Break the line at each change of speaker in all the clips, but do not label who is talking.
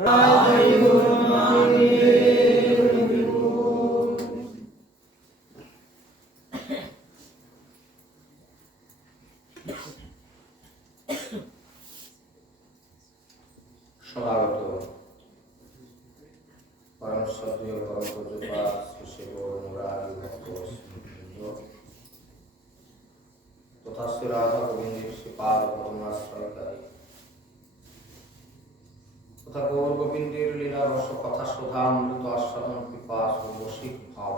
জয় তথা গৌর গোবিন্দের লীলা রস কথা অমৃত আস্বাদন কৃপা সর্বশিক ভাব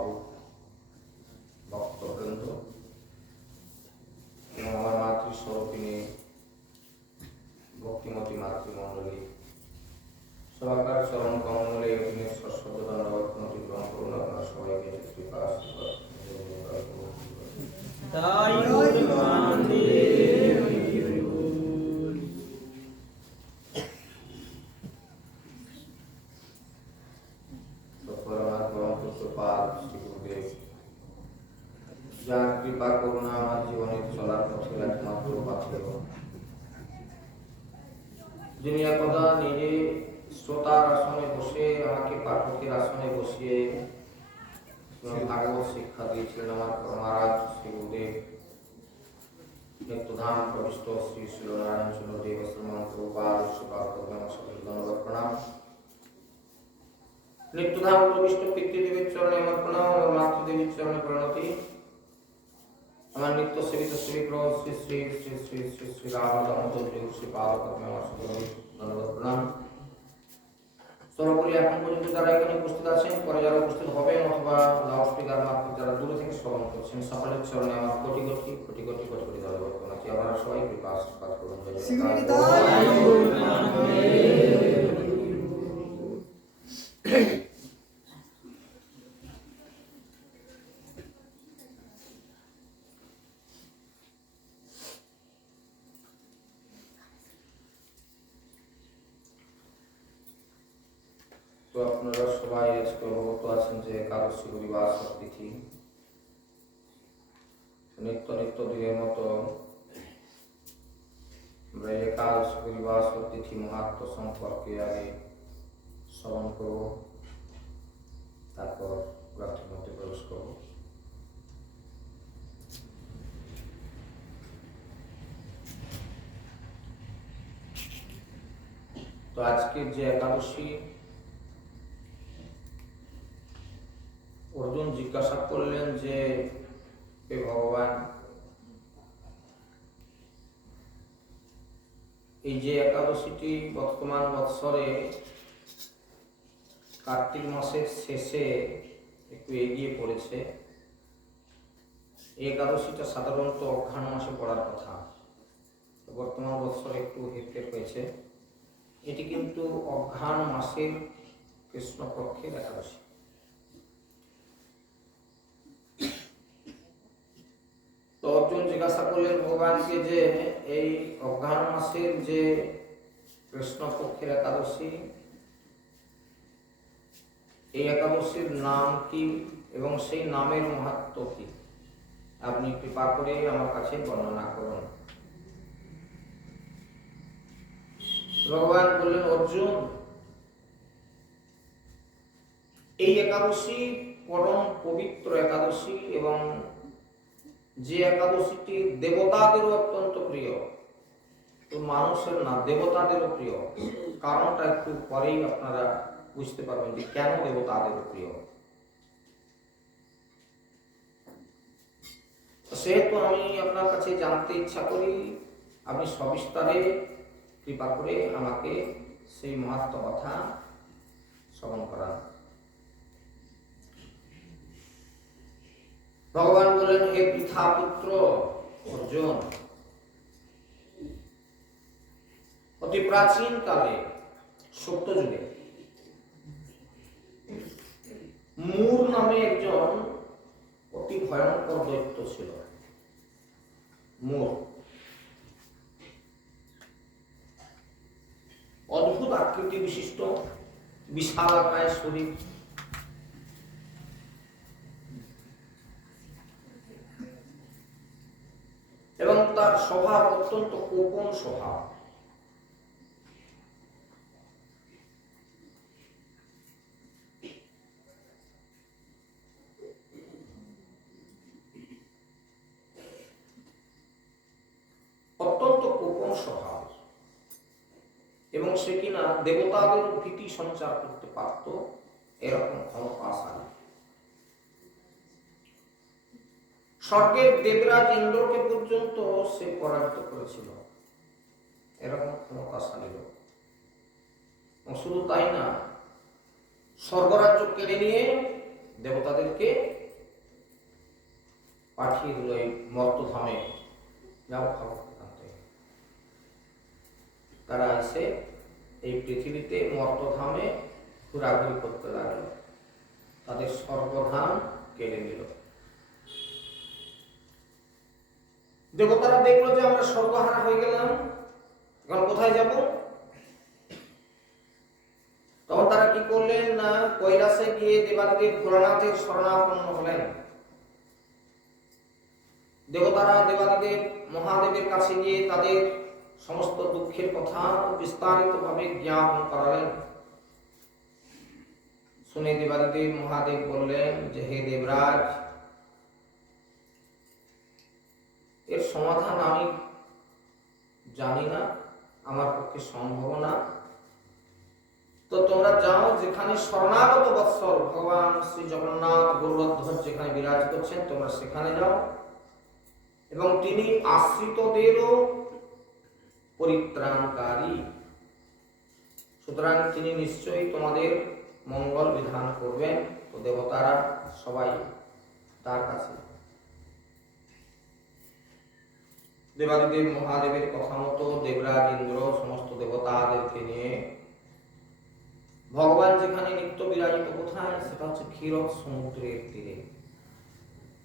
ভক্তবৃন্দ আমার ভক্তিমতী মাতৃমণ্ডলী সবাইকার চরণ কমলে গ্রহণ করুন আপনারা সবাইকে কৃপা আশীর্বাদ
তাই মন্দির
তৎপর আমার পরম পুত্রপাল শ্রী গুরুদেব যার কৃপা করুণা আমার জীবনের চলার পথে একমাত্র পাথেয় যিনি একদা নিজে শ্রোতার আসনে বসে আমাকে পাঠকের আসনে বসিয়ে ভাগবত শিক্ষা দিয়েছিলেন আমার মহারাজ শ্রী গুরুদেব। নিত্যধাম প্রবিষ্ট শ্রী শ্রী নারায়ণ চন্দ্র দেব শ্রমণ প্রভুপাদ, সুপাদ আমার সকল ধন্যবাদ প্রণাম। নিত্যধাম প্রবিষ্ট পিতৃদেবীর চরণে আমার প্রণাম আমার মাতৃদেবীর চরণে প্রণতি। আমার নিত্য সেবিত সেবিক শ্রী শ্রী শ্রী শ্রী শ্রী শ্রী রাম দামোদর শ্রী সকল ধন্যবাদ প্রণাম। সর্বোপরি এখন পর্যন্ত যারা এখানে উপস্থিত আছেন পরে যারা উপস্থিত হবেন অথবা লাউড স্পিকার মারফত যারা দূরে থেকে শ্রবণ করছেন সকলের চরণে আমার কোটি কোটি কোটি কোটি কোটি কোটি ধন্যবাদ আছি আপনারা সবাই কৃপা আশীর্বাদ করুন। Thank জয়কার। তো আপনারা সবাই আজকে অবগত আছেন যে একাদশী রবিবার তিথি নিত্য নিত্য দিনের মতো আমরা এই রবিবার তিথি মহাত্ম সম্পর্কে আগে শ্রবণ করব। তারপর গ্রন্থের মধ্যে প্রবেশ করব। তো আজকের যে একাদশী অর্জুন জিজ্ঞাসা করলেন যে, হে ভগবান, এই যে একাদশীটি বর্তমান বৎসরে কার্তিক মাসের শেষে একটু এগিয়ে পড়েছে একাদশীটা সাধারণত অঘ্রাণ মাসে পড়ার কথা। বর্তমান বৎসরে একটু হেরফের হয়েছে। এটি কিন্তু অঘ্রাণ মাসের কৃষ্ণপক্ষের একাদশী। তো অর্জুন জিজ্ঞাসা করলেন, ভগবানকে যে এই অঘ্রাণ মাসের যে কৃষ্ণপক্ষের একাদশী, এই একাদশীর নাম কি এবং সেই নামের মহাত্ম কি? আপনি কৃপা করে আমার কাছে বর্ণনা করুন। ভগবান বললেন, অর্জুন, এই একাদশী পরম পবিত্র একাদশী এবং যে একাদশীটি দেবতাদেরও অত্যন্ত প্রিয় মানুষের না, দেবতাদেরও প্রিয়। কারণটা একটু পরেই আপনারা বুঝতে পারবেন যে কেন দেবতাদেরও প্রিয়। সেহেতু আমি আপনার কাছে জানতে ইচ্ছা করি, আপনি সবিস্তারে কৃপা করে আমাকে সেই মহাত্ম কথা শ্রবণ করান। ভগবান বলেন, হে পৃথা পুত্র, অর্জুন, অতি প্রাচীন কালে সত্য যুগে, মূর নামে একজন অতি ভয়ঙ্কর দৈত্য ছিল। মূর। অদ্ভুত আকৃতি বিশিষ্ট, বিশাল আকায় শরীর। অত্যন্ত কোপন স্বভাব অত্যন্ত কোপন স্বভাব এবং সে কিনা দেবতাদের ভীতি সঞ্চার করতে পারত এরকম স্বর্গের দেবরাজ ইন্দ্রকে পর্যন্ত সে পরাজিত করেছিল। এরকম ক্ষমতাশালী লোক শুধু তাই না, স্বর্গরাজ্য কেড়ে নিয়ে দেবতাদেরকে পাঠিয়ে দিল এই মর্তধামে। যাও থেকে। তারা এসে এই পৃথিবীতে মর্তধামে ঘোরাঘুরি করতে লাগল। তাদের স্বর্গধাম কেড়ে নিল। দেবতারা দেখল যে আমরা সর্বহারা হয়ে গেলাম। এখন কোথায় যাব? তখন তারা কি করলেন না, কৈলাসে গিয়ে দেবাদেব ভোলানাথের শরণাপন্ন হলেন। দেবতারা দেবাদিদেব মহাদেবের কাছে গিয়ে তাদের সমস্ত দুঃখের কথা বিস্তারিতভাবে জ্ঞাপন করালেন। শুনে দেবাদিদেব মহাদেব বললেন যে, হে দেবরাজ এর সমাধান আমি জানি না, আমার পক্ষে সম্ভব না। তো তোমরা যাও যেখানে শরণাগত বৎসল ভগবান শ্রী জগন্নাথ গৌরধ্বজ যেখানে বিরাজ করছেন, তোমরা সেখানে যাও। এবং তিনি আশ্রিতদেরও পরিত্রাণকারী। সুতরাং তিনি নিশ্চয়ই তোমাদের মঙ্গল বিধান করবেন। তো দেবতারা সবাই তার কাছে দেবাদিদেব মহাদেবের কথা মতো দেবরাজ ইন্দ্র সমস্ত দেবতাদেরকে নিয়ে ভগবান যেখানে নিত্য বিরাজিত কোথায়, সেটা হচ্ছে ক্ষীরদ সমুদ্রের তীরে,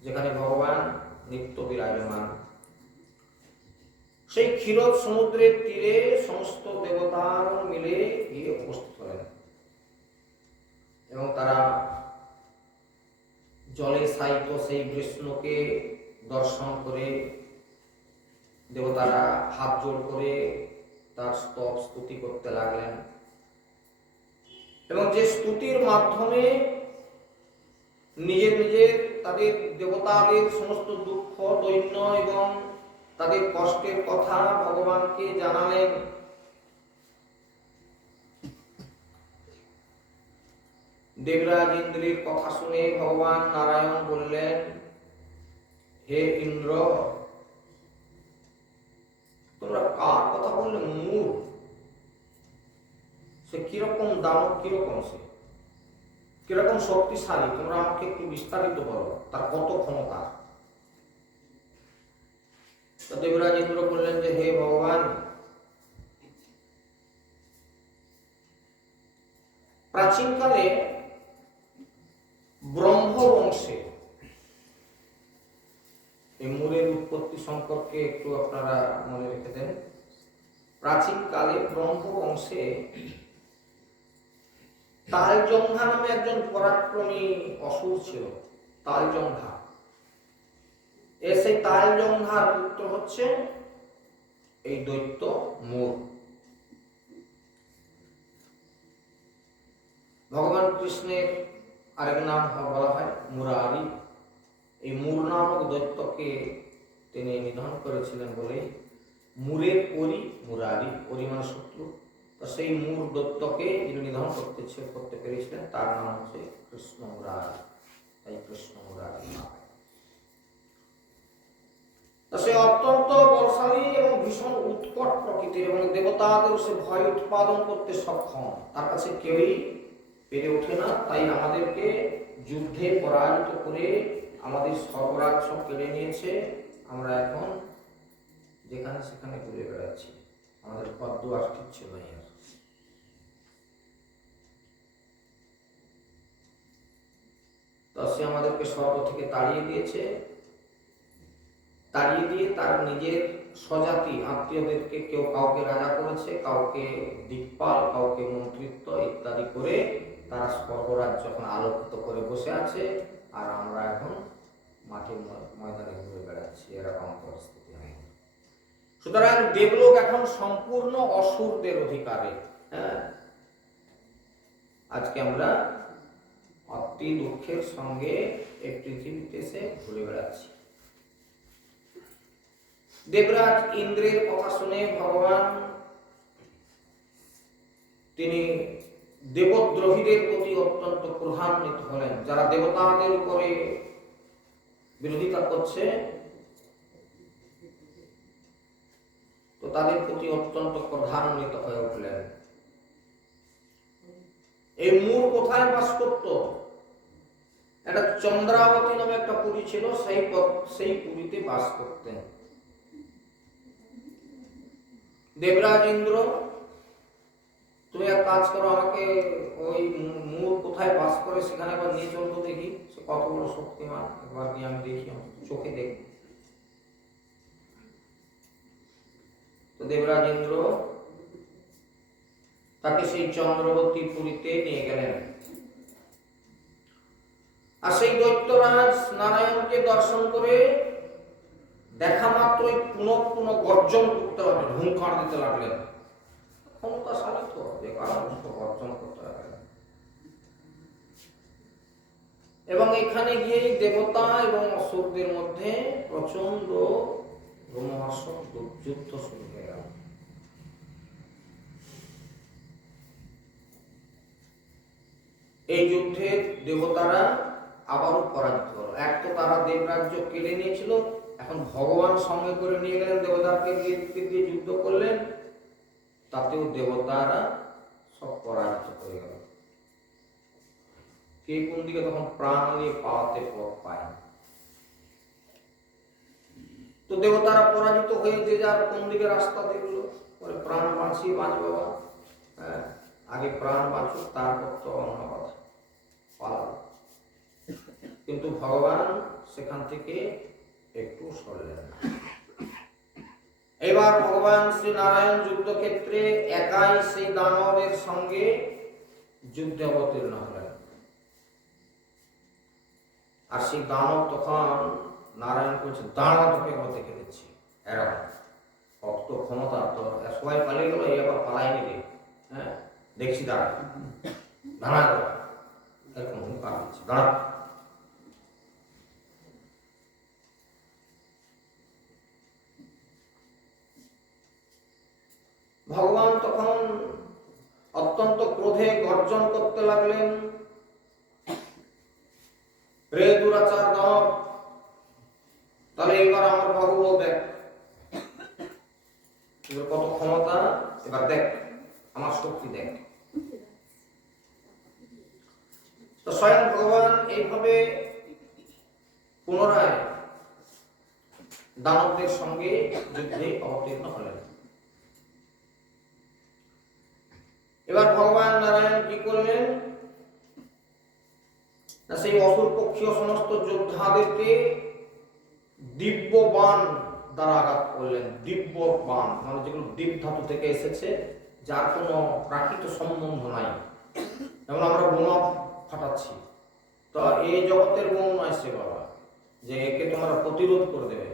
যেখানে ভগবান নিত্য বিরাজমান। সেই ক্ষীর সমুদ্রের তীরে সমস্ত দেবতার মিলে গিয়ে উপস্থিত হলেন। এবং তারা জলে সাইত সেই বিষ্ণুকে দর্শন করে দেবতারা হাত জোর করে তার স্তব স্তুতি করতে লাগলেন। এবং যে স্তুতির মাধ্যমে নিজের নিজের তাদের দেবতাদের সমস্ত দুঃখ, দৈন্য এবং তাদের কষ্টের কথা ভগবানকে জানালেন। দেবরাজ ইন্দ্রের কথা শুনে ভগবান নারায়ণ বললেন, হে ইন্দ্র তোমরা কার কথা বললে মূর সে কীরকম দানব, কীরকম সে? কীরকম শক্তিশালী? তোমরা আমাকে একটু বিস্তারিত বলো, তার কত ক্ষমতা? তো দেবরাজ ইন্দ্র বললেন যে, হে ভগবান, প্রাচীনকালে ব্রহ্মবংশে এই মূলের উৎপত্তি সম্পর্কে একটু আপনারা মনে রেখে দেন। প্রাচীনকালে ব্রহ্মবংশে তালজঙ্ঘা নামে একজন পরাক্রমী অসুর ছিল, তালজঙ্ঘা। এ সেই তালজঙ্ঘার পুত্র হচ্ছে এই দৈত্য মোর ভগবান কৃষ্ণের আরেক নাম বলা হয় মুরারি। এই মূর নামক দৈত্যকে তিনি নিধন করেছিলেন বলে মুরের পরি, মুরারি পরি মানে শত্রু। তো সেই মূর দত্তকে যিনি নিধন করতে করতে পেরেছিলেন, তার নাম হচ্ছে কৃষ্ণ মুরারি। তাই কৃষ্ণ মুরারি সে অত্যন্ত বলশালী এবং ভীষণ উৎকট প্রকৃতির এবং দেবতাদের সে ভয় উৎপাদন করতে সক্ষম। তার কাছে কেউই পেরে ওঠে না। তাই আমাদেরকে যুদ্ধে পরাজিত করে আমাদের সর্বরাজ্য কেড়ে নিয়েছে। আমরা এখন যেখানে সেখানে ঘুরে বেড়াচ্ছি। আমাদের পদ দুয়ার কিচ্ছু নেই আর তো সে আমাদেরকে স্বর্গ থেকে তাড়িয়ে দিয়েছে। তাড়িয়ে দিয়ে তার নিজের স্বজাতি আত্মীয়দেরকে কেউ কাউকে রাজা করেছে, কাউকে দিকপাল, কাউকে মন্ত্রিত্ব ইত্যাদি করে তারা স্বর্গরাজ যখন আলোকিত করে বসে আছে। আর আমরা এখন মাঠে ময়দানে ঘুরে বেড়াচ্ছি, এরকম পরিস্থিতি সুতরাং দেবলোক এখন সম্পূর্ণ অসুরদের অধিকারে হ্যাঁ? আজকে আমরা অতি দুঃখের সঙ্গে এই পৃথিবীতে এসে ঘুরে বেড়াচ্ছি। দেবরাজ ইন্দ্রের কথা শুনে ভগবান তিনি দেবদ্রোহীদের প্রতি অত্যন্ত ক্রধান্বিত হলেন, যারা দেবতাদের উপরে বিরোধিতা করছে, তো তাদের প্রতি অত্যন্ত প্রধান্বিত হয়ে উঠলেন। এই মূল কোথায় বাস করত একটা চন্দ্রাবতী নামে একটা পুরী ছিল, সেই সেই পুরীতে বাস করতেন। দেবরাজ ইন্দ্র তুমি এক কাজ করো, আমাকে ওই মূল কোথায় বাস করে সেখানে একবার নিয়ে চলতো দেখি, সে কত বড় শক্তিমান একবার নিয়ে আমি দেখি চোখে দেখি। তো দেবরাজ ইন্দ্র তাকে সেই চন্দ্রবতী পুরীতে নিয়ে গেলেন। আর সেই দৈত্যরাজ নারায়ণকে দর্শন করে দেখা মাত্রই পুনঃ পুনঃ গর্জন করতে লাগলেন, হুঙ্কার দিতে লাগলেন। ক্ষমতাশালী তো যে করতে লাগলেন এবং এখানে গিয়ে দেবতা এবং অসুরদের মধ্যে প্রচণ্ড যুদ্ধ শুরু হয়ে গেল। এই যুদ্ধে দেবতারা আবারও পরাজিত হলো। এক তো তারা দেবরাজ্য কেড়ে নিয়েছিল, এখন ভগবান সঙ্গে করে নিয়ে গেলেন দেবতাকে দিয়ে যুদ্ধ করলেন। তাতেও দেবতারা সব পরাজিত হয়ে গেল। কে কোন দিকে তখন প্রাণ নিয়ে পাওয়াতে পথ পায় তো দেবতারা পরাজিত হয়ে যে যার কোন দিকে রাস্তা দেখল, পরে প্রাণ বাঁচিয়ে বাঁচবে হ্যাঁ আগে প্রাণ বাঁচুক, তারপর তো অন্য কথা, পালাবো। কিন্তু ভগবান সেখান থেকে একটু সরলেন না। এবার ভগবান শ্রী নারায়ণ যুদ্ধক্ষেত্রে একাই সেই দানবের সঙ্গে যুদ্ধে অবতীর্ণ হলেন। আর সেই দানব তখন নারায়ণ বলছে দাঁড়া তোকে আমার দেখে এরকম ভক্ত ক্ষমতা তো সবাই পালিয়ে গেল, এই আবার পালাই নিবে। হ্যাঁ দেখছি, দাঁড়া। দাঁড়া, এরকম দাঁড়া। ভগবান তখন অত্যন্ত ক্রোধে গর্জন করতে লাগলেন। রে দুরাচার তাহলে এবার আমার বাহুবল দেখ। কত ক্ষমতা, এবার দেখ, আমার শক্তি দেখ। তো স্বয়ং ভগবান এইভাবে পুনরায় দানবদের সঙ্গে যুদ্ধে অবতীর্ণ হলেন। এবার ভগবান নারায়ণ কি করলেন? না, সেই অসুর পক্ষীয় সমস্ত যোদ্ধাদেরকে দিব্য বান দ্বারা আঘাত করলেন দিব্য বাণ মানে যেগুলো দিব ধাতু থেকে এসেছে, যার কোনো প্রাকৃত সম্বন্ধ নাই। যেমন আমরা বোমা ফাটাচ্ছি। তো এই জগতের বোম নয় সে বাবা, যে একে তোমরা প্রতিরোধ করে দেবে।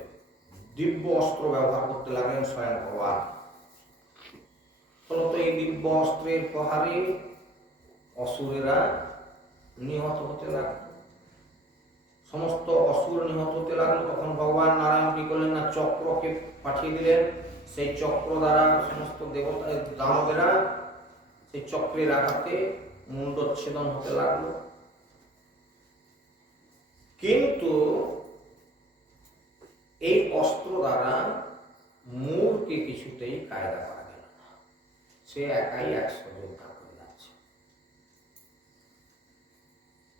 দিব্য অস্ত্র ব্যবহার করতে লাগলেন স্বয়ং ভগবান। ফলত এই দিব্য অস্ত্রের প্রহারে অসুরেরা নিহত হতে লাগল। সমস্ত অসুর নিহত হতে লাগল। তখন ভগবান নারায়ণ কি করলেন না, চক্রকে পাঠিয়ে দিলেন। সেই চক্র দ্বারা সমস্ত দেবতা দানবেরা সেই চক্রের আঘাতে মুন্ডচ্ছেদন হতে লাগল। কিন্তু এই অস্ত্র দ্বারা মূরকে কিছুতেই কায়দা সে একাই একশো যোদ্ধা করে যাচ্ছে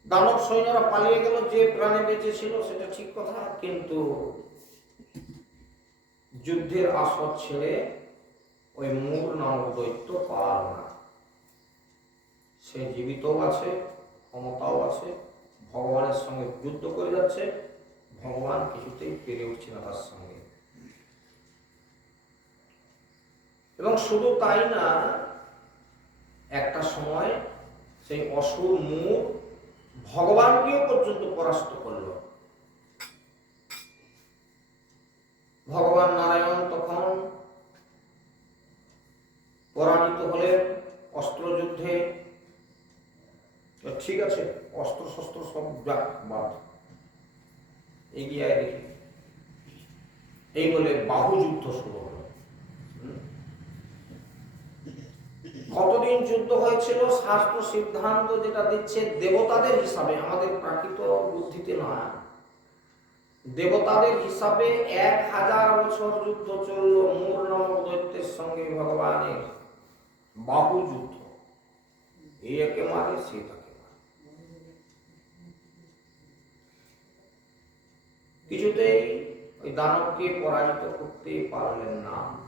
দানব সৈন্যরা পালিয়ে গেল, যে প্রাণে বেঁচে ছিল, সেটা ঠিক কথা, কিন্তু যুদ্ধের আসর ছেড়ে ওই মূল নামক দৈত্য পার না। সে জীবিতও আছে, ক্ষমতাও আছে, ভগবানের সঙ্গে যুদ্ধ করে যাচ্ছে, ভগবান কিছুতেই পেরে উঠছে না তার সঙ্গে। এবং শুধু তাই না, একটা সময় সেই অসুর মুখ ভগবানকেও পর্যন্ত পরাস্ত করল। ভগবান নারায়ণ তখন পরাজিত হলেন অস্ত্রযুদ্ধে। ঠিক আছে অস্ত্র শস্ত্র সব যাক, বাদ। এগিয়ে দেখি। এই বলে বাহু যুদ্ধ শুরু হলো। কতদিন যুদ্ধ হয়েছিল? শাস্ত্র সিদ্ধান্ত যেটা দিচ্ছে, দেবতাদের হিসাবে, আমাদের প্রাকৃত বুদ্ধিতে নয়। দেবতাদের হিসাবে এক হাজার বছর যুদ্ধ চলল মূর নামক দৈত্যের সঙ্গে ভগবানের। বাহু যুদ্ধ। একে মারে, সে তাকে কিছুতেই ওই দানবকে পরাজিত করতে পারলেন না।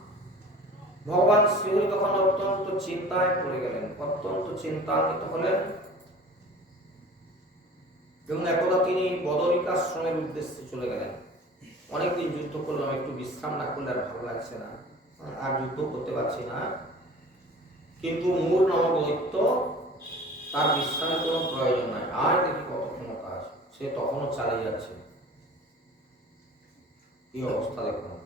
ভগবান শ্রীহরি তখন অত্যন্ত চিন্তায় পড়ে গেলেন। অত্যন্ত চিন্তান্বিত হলেন। এবং একদা তিনি বদরিকাশ্রমের উদ্দেশ্যে চলে গেলেন। অনেকদিন যুদ্ধ করলাম, একটু বিশ্রাম না করলে আর ভালো লাগছে না। আর যুদ্ধ করতে পারছি না। কিন্তু মূল নামক দৈত্য তার বিশ্রামের কোনো প্রয়োজন নাই। আর দেখি কত ক্ষমতা আছে। সে তখনও চালিয়ে যাচ্ছে। এই অবস্থা দেখুন।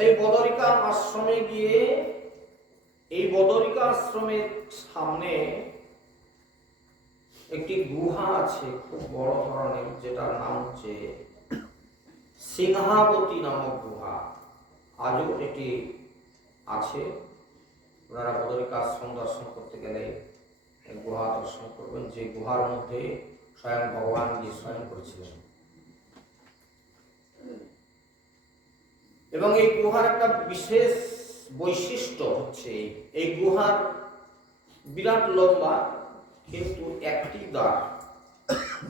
সেই বদরিকা আশ্রমে গিয়ে, এই বদরিকা আশ্রমের সামনে একটি গুহা আছে, খুব বড় ধরনের, যেটার নাম হচ্ছে সিংহাবতী নামক গুহা। আজও এটি আছে। ওনারা বদরিকা আশ্রম দর্শন করতে গেলে গুহা দর্শন করবেন, যে গুহার মধ্যে স্বয়ং ভগবান গিয়ে স্বয়ং করেছিলেন এবং এই গুহার একটা বিশেষ বৈশিষ্ট্য হচ্ছে, এই- গুহার বিরাট লম্বা কিন্তু একটি দ্বার,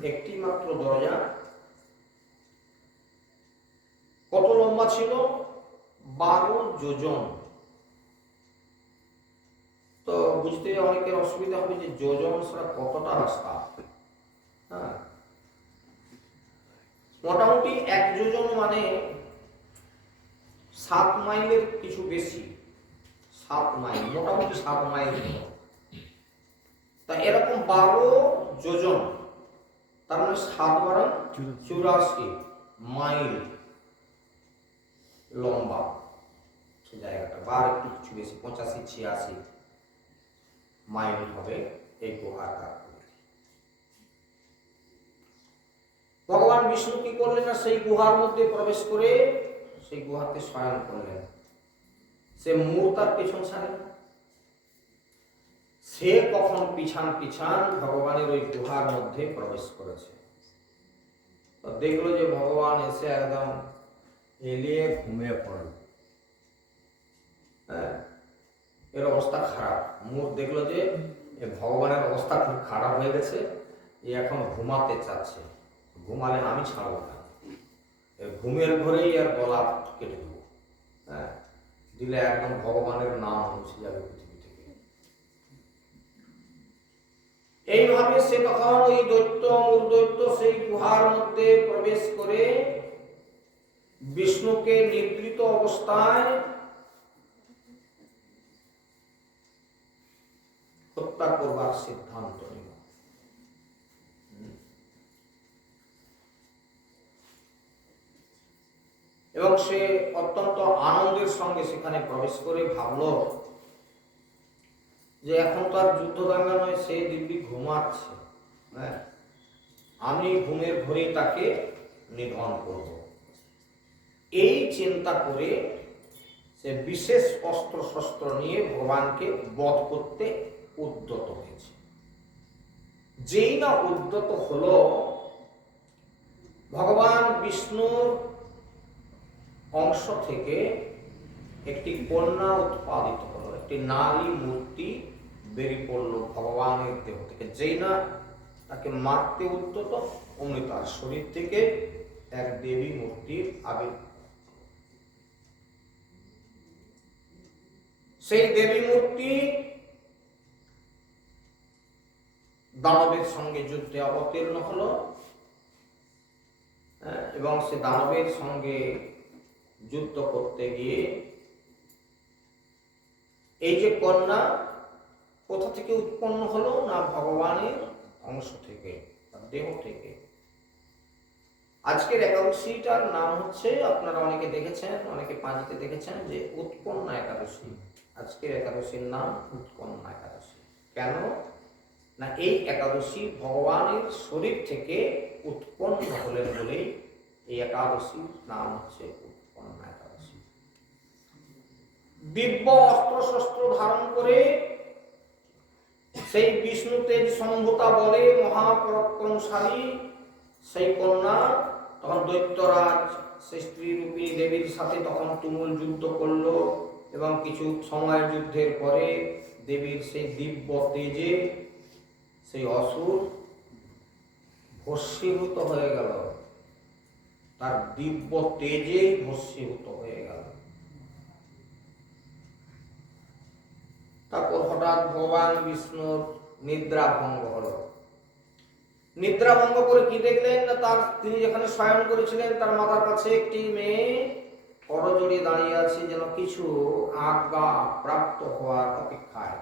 একটি মাত্র দরজা। কত লম্বা ছিল? বারো যোজন। তো বুঝতে অনেকের অসুবিধা হবে যে যোজন সেটা কতটা রাস্তা? হ্যাঁ। মোটামুটি এক যোজন মানে সাত মাইলের কিছু বেশি। সাত মাইল, মোটামুটি সাত মাইল তা এরকম বারো যোজন, তার মানে সাত বারো চুরাশি মাইল লম্বা জায়গাটা। বার একটু কিছু বেশি, পঁচাশি, ছিয়াশি মাইল হবে এই গুহাটা ভগবান বিষ্ণু কি করলেন না সেই গুহার মধ্যে প্রবেশ করে সেই গুহাতে শয়ন করলেন। সে মূর তার পেছন ছাড়ে। সে কখন পিছান পিছান ভগবানের ওই গুহার মধ্যে প্রবেশ করেছে। দেখল যে ভগবান এসে একদম এলিয়ে ঘুমিয়ে পড়ল। হ্যাঁ এর অবস্থা খারাপ। মুখ দেখল যে ভগবানের অবস্থা খুব খারাপ হয়ে গেছে। এ এখন ঘুমাতে চাচ্ছে। ঘুমালে আমি ছাড়বো না। ঘুমের ঘরেই আর গলা কেটে দেবো। হ্যাঁ দিলে একদম ভগবানের নাম মুছে যাবে পৃথিবী থেকে। এইভাবে সে তখন ওই দৈত্য মূর্দৈত্য সেই গুহার মধ্যে প্রবেশ করে বিষ্ণুকে নিদ্রিত অবস্থায় হত্যা করবার সিদ্ধান্ত নিল এবং সে অত্যন্ত আনন্দের সঙ্গে সেখানে প্রবেশ করে ভাবল যে এখন তো আর যুদ্ধ দাঙ্গা নয়, সে দিব্যি ঘুমাচ্ছে। হ্যাঁ আমি ঘুমের ঘরেই তাকে নিধন করব। এই চিন্তা করে সে বিশেষ অস্ত্র শস্ত্র নিয়ে ভগবানকে বধ করতে উদ্যত হয়েছে। যেই না উদ্যত হলো, ভগবান বিষ্ণুর অংশ থেকে একটি কন্যা উৎপাদিত হলো একটি নারী মূর্তি বেরিয়ে পড়ল ভগবানের দেহ থেকে যেই না তাকে মারতে উদ্যত অমনি তার শরীর থেকে এক দেবী মূর্তির আবির সেই দেবী মূর্তি দানবের সঙ্গে যুদ্ধে অবতীর্ণ হলো হ্যাঁ, এবং সে দানবের সঙ্গে যুদ্ধ করতে গিয়ে এই যে কন্যা কোথা থেকে উৎপন্ন হলো না ভগবানের অংশ থেকে দেহ থেকে? আজকের একাদশীটার নাম হচ্ছে, আপনারা অনেকে দেখেছেন, অনেকে পাঁচিতে দেখেছেন যে উৎপন্না একাদশী। আজকের একাদশীর নাম উৎপন্না একাদশী। কেন? না এই একাদশী ভগবানের শরীর থেকে উৎপন্ন হলেন বলেই এই একাদশীর নাম হচ্ছে দিব্য অস্ত্র শস্ত্র ধারণ করে সেই বিষ্ণু তেজ সম্ভূতা বলে মহাপরাক্রমশালী সেই কন্যা, তখন দৈত্যরাজ সেই স্ত্রী রূপী দেবীর সাথে তখন তুমুল যুদ্ধ করল এবং কিছু সময় যুদ্ধের পরে দেবীর সেই দিব্য তেজে সেই অসুর ভস্মীভূত হয়ে গেল। তার দিব্য তেজেই ভস্মীভূত হয়ে গেল। তারপর হঠাৎ ভগবান বিষ্ণুর নিদ্রা ভঙ্গ হলো। নিদ্রা ভঙ্গ করে কি দেখলেন না, তার তিনি যেখানে শয়ন করেছিলেন, তার মাথার কাছে একটি মেয়ে করজোড়ে দাঁড়িয়ে আছে, যেন কিছু আজ্ঞা প্রাপ্ত হওয়ার অপেক্ষায়।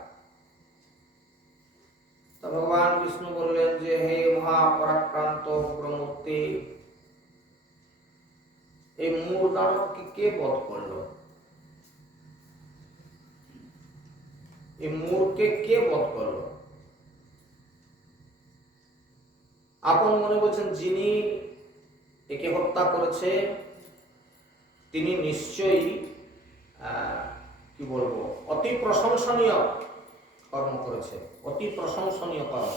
তা ভগবান বিষ্ণু বললেন যে, হে মহাপরাক্রান্ত প্রমূর্তি এই মূল নাটককে কে বধ করল? এই মূর্খকে কে বধ করল? আপন মনে বলছেন, যিনি একে হত্যা করেছে, তিনি নিশ্চয়ই কি বলব, অতি প্রশংসনীয় কর্ম করেছে, অতি প্রশংসনীয় কর্ম।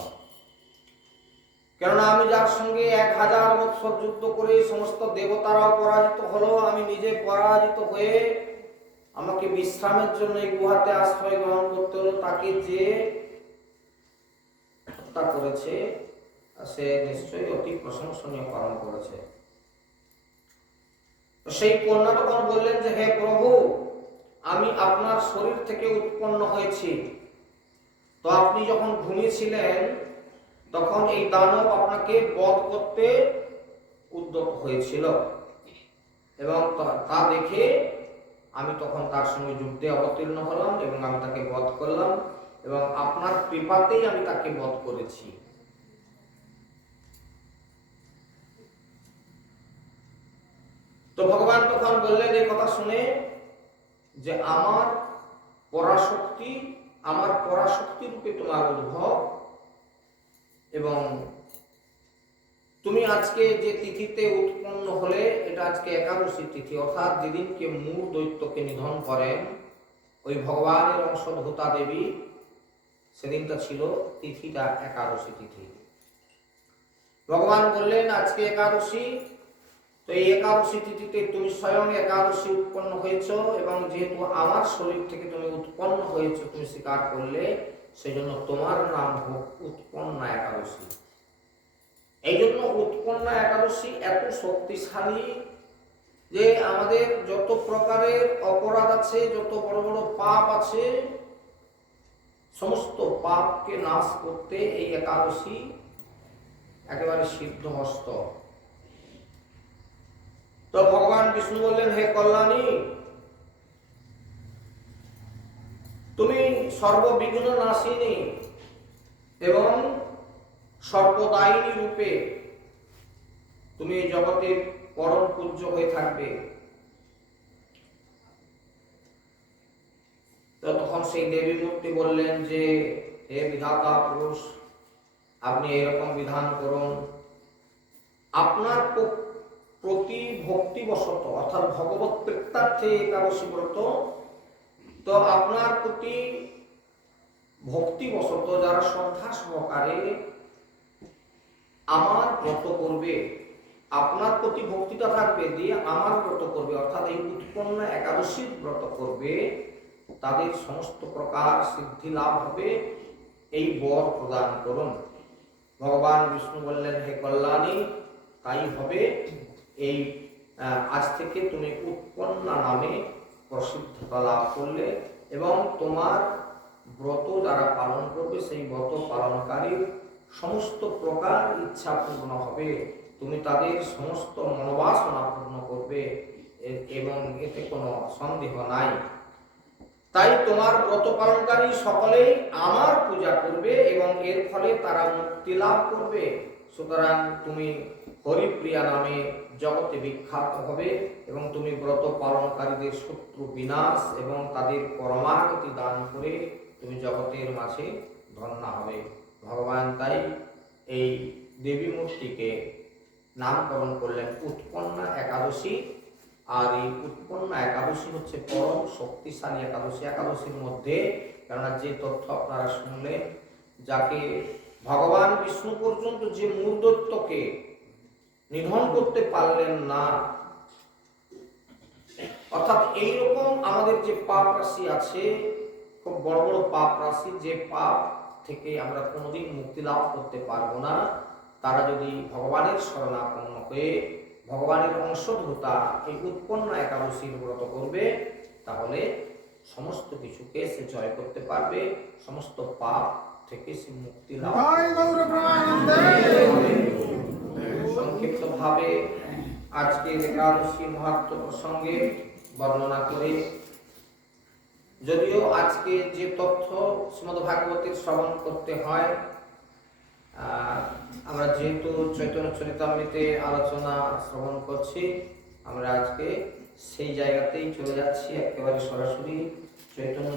কেননা আমি যার সঙ্গে এক হাজার বৎসর যুদ্ধ করে সমস্ত দেবতারাও পরাজিত হলো, আমি নিজে পরাজিত হয়ে আমাকে বিশ্রামের জন্য এই গুহাতে আশ্রয় গ্রহণ করতে হলো, তাকে যে হত্যা করেছে, সে নিশ্চয়ই অতি প্রশংসনীয় কর্ম করেছে। সেই কন্যা তখন বললেন যে, হে প্রভু, আমি আপনার শরীর থেকে উৎপন্ন হয়েছি। তো আপনি যখন ঘুমিয়েছিলেন, তখন এই দানব আপনাকে বধ করতে উদ্যত হয়েছিল এবং তা- তা দেখে আমি তখন তার সঙ্গে যুদ্ধে অবতীর্ণ হলাম এবং আমি তাকে বধ করলাম এবং আপনার কৃপাতেই আমি তাকে বধ করেছি। তো ভগবান তখন বললেন এই কথা শুনে যে আমার পরাশক্তি আমার পরাশক্তি রূপে তোমার উদ্ভব এবং তুমি আজকে যে তিথিতে উৎপন্ন হলে, এটা আজকে একাদশী তিথি, অর্থাৎ যেদিনকে মূল দৈত্যকে নিধন করেন ওই ভগবানের অংশধূতা দেবী, সেদিনটা ছিল তিথিটা একাদশী তিথি। ভগবান বললেন, আজকে একাদশী। তো এই একাদশী তিথিতে তুমি স্বয়ং একাদশী উৎপন্ন হয়েছ এবং যেহেতু আমার শরীর থেকে তুমি উৎপন্ন হয়েছ, তুমি স্বীকার করলে সেই জন্য তোমার নাম হোক উৎপন্না একাদশী। এই জন্য উৎপন্না একাদশী এত শক্তিশালী যে আমাদের যত প্রকারের অপরাধ আছে, যত বড় বড় পাপ আছে, সমস্ত পাপকে নাশ করতে এই একাদশী একেবারে সিদ্ধ হস্ত তো ভগবান বিষ্ণু বললেন, হে কল্যাণী, তুমি সর্ববিঘ্ন নাশিনী এবং সর্বদায়িনী রূপে তুমি এই জগতের পরম পূজ্য হয়ে থাকবে। তখন সেই দেবী মূর্তি বললেন যে, হে বিধাতা পুরুষ, আপনি এরকম বিধান করুন। আপনার প্রতি ভক্তিবশত, অর্থাৎ ভগবত প্রেত্যার্থে একাদশী ব্রত তো আপনার প্রতি ভক্তিবশত যারা শ্রদ্ধা সহকারে আমার ব্রত করবে, আপনার প্রতি ভক্তিটা থাকবে, দিয়ে আমার ব্রত করবে, অর্থাৎ এই উৎপন্ন একাদশীর ব্রত করবে, তাদের সমস্ত প্রকার সিদ্ধি লাভ হবে, এই বর প্রদান করুন। ভগবান বিষ্ণু বললেন, হে কল্যাণী, তাই হবে। এই আজ থেকে তুমি উৎপন্না নামে প্রসিদ্ধতা লাভ করলে এবং তোমার ব্রত যারা পালন করবে, সেই ব্রত পালনকারীর সমস্ত প্রকার ইচ্ছা পূর্ণ হবে। তুমি তাদের সমস্ত মনোবাসনা পূর্ণ করবে এবং এতে কোনো সন্দেহ নাই। তাই তোমার ব্রত পালনকারী সকলেই আমার পূজা করবে এবং এর ফলে তারা মুক্তি লাভ করবে। সুতরাং তুমি হরিপ্রিয়া নামে জগতে বিখ্যাত হবে এবং তুমি ব্রত পালনকারীদের শত্রু বিনাশ এবং তাদের পরমাগতি দান করে তুমি জগতের মাঝে ধন্যা হবে। ভগবান তাই এই দেবী মূর্তিকে নামকরণ করলেন উৎপন্না একাদশী। আর এই উৎপন্ন একাদশী হচ্ছে পরম শক্তিশালী একাদশী। একাদশীর মধ্যে কেননা যে তথ্য আপনারা শুনলেন, যাকে ভগবান বিষ্ণু পর্যন্ত যে মূর্ধত্বকে নিধন করতে পারলেন না, অর্থাৎ এইরকম আমাদের যে পাপ রাশি আছে, খুব বড় বড় পাপ রাশি, যে পাপ থেকে আমরা কোনোদিন মুক্তি লাভ করতে পারব না। তারা যদি ভগবানের শরণাপন্ন হয়ে ভগবানের অংশধূতা এই উৎপন্ন একাদশীর ব্রত করবে তাহলে সমস্ত কিছুকে সে জয় করতে পারবে। সমস্ত পাপ থেকে সে মুক্তি লাভ সংক্ষিপ্ত ভাবে আজকের একাদশী মহাত্ম প্রসঙ্গে বর্ণনা করে যদিও আজকে যে তথ্য শ্রীমদ ভাগবতের শ্রবণ করতে হয় আমরা যেহেতু চৈতন্য চরিতামৃতে আলোচনা শ্রবণ করছি, আমরা আজকে সেই জায়গাতেই চলে যাচ্ছি, একেবারে সরাসরি চৈতন্য